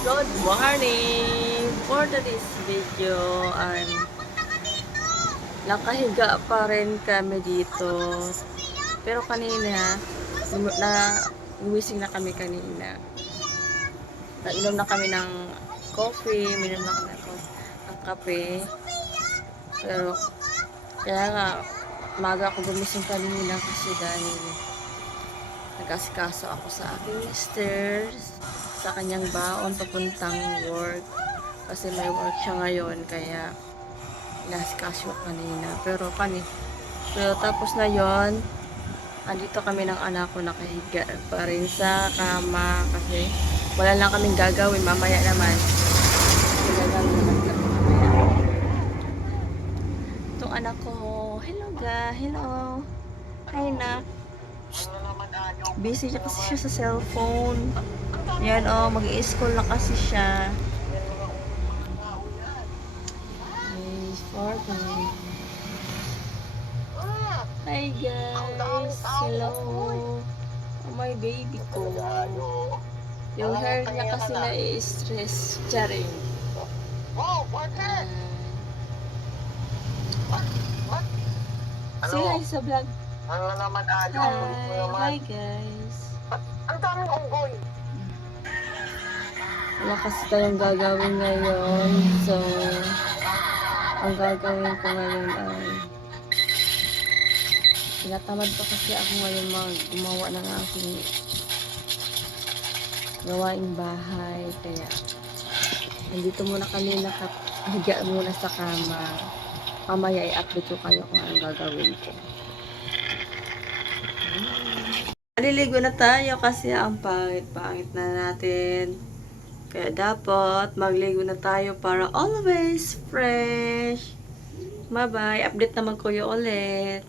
Good morning! For today's video, nakahiga pa rin kami dito. Pero kanina, gumising na kami kanina. Nainom na kami ng coffee, minom na kami ng kape. Pero, kaya nga, maga ako gumising kanina kasi dahil nag-asikaso ako sa aking mister sa kanyang baon papuntang work kasi may work siya ngayon kaya inasikaso kanina pero tapos na yon, andito kami ng anak ko nakahiga pa rin sa kama kasi wala lang kaming gagawin mamaya naman itong anak ko. Hello ga, hello, hi na. Busy siya kasi siya sa cellphone. Yan mag-i-school na kasi siya. Hi guys, hello. Oh, my baby ko. Yung hair niya kasi na-i-stress. Charing. Say hi sa vlog. Hi guys. Ang daming unggoy. Wala kasi tayong gagawin ngayon. So, ang gagawin ko ngayon ay tinatamad pa kasi ako ngayon gumawa ng aking gawaing bahay. Kaya, nandito muna kami nakahiga muna sa kama. Mamaya i-update ko kayo kung anong gagawin ko. Maliligo na tayo kasi ang pangit na natin. Kaya dapat magligo na tayo para always fresh. Bye-bye. Update naman ko yun ulit.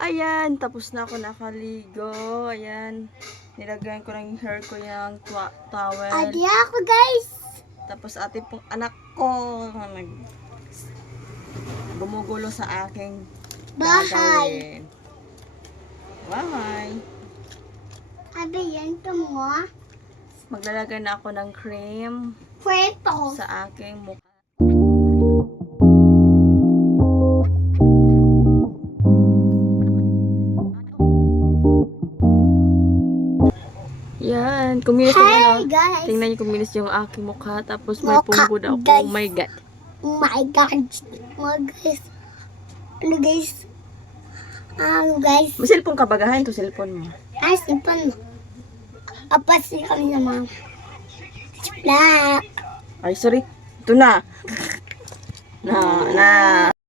Ayan, tapos na ako nakaligo. Ayan, nilagyan ko ng hair ko yung towel. Adi ako guys. Tapos ate pong anak ko bumugulo sa aking Bahay. gagawin. Bye. Abi yan to mo. Maglalagay na ako ng cream Pweto. sa aking mukha. Yan, kuminis yung Hi guys. Tingnan niyo kuminis yung aking mukha. Tapos may Mukha, punggo daw. guys. Oh my God. Oh my God. Mga guys. Ano guys? Guys. May cellphone ka bagahan to cellphone mo. Ay, simpan mo. Apasin kami na mga. Black. Ay, sorry. Ito na. Na.